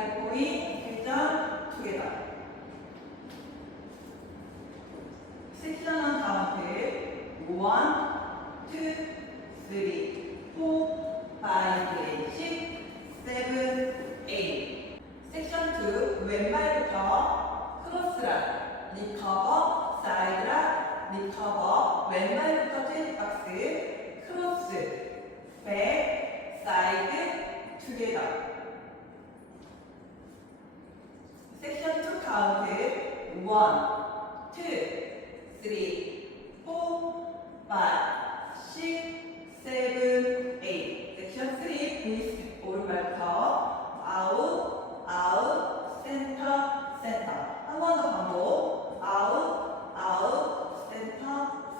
사이드 포인, 섹션 투게더. 섹션은 카운트 1, 2, 3, 4, 5, 6, 7, 8 섹션 2 왼발부터 크로스락 리커버 사이드락 리커버 왼발부터 트위스박스 크로스 백 사이드 투게더 섹션 2 카운트 1, 2, 3, 4, 5, 6, 7, 8 섹션 3 브이스텝 오른발부터 아웃 아웃 센터 센터 한 번 더 반복. 아웃 아웃 센터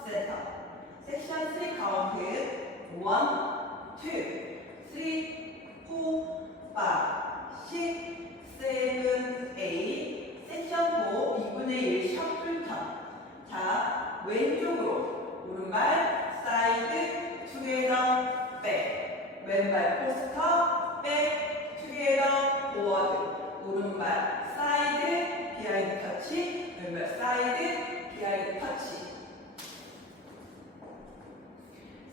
센터 섹션 3 카운트 1, 2, 3, 4, 5, 6, 7, 8 섹션 4 2분의 1 셔플 턴자 왼쪽으로 오른발 사이드 투게더 백. 왼발 포스터 백. 투게더 포워드. 오른발 사이드 비하인드 터치. 왼발 사이드 비하인드 터치.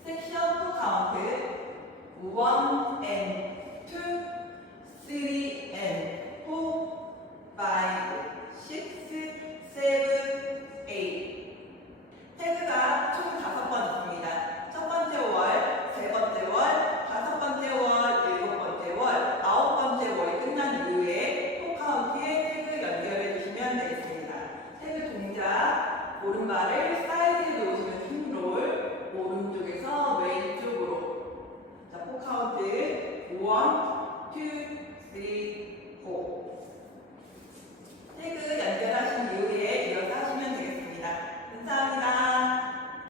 섹션 2 카운트 1, 왼발 사이드 놓으시면 힘롤 오른쪽에서 왼쪽으로. 자포 카운트. 1, 2, 3, 4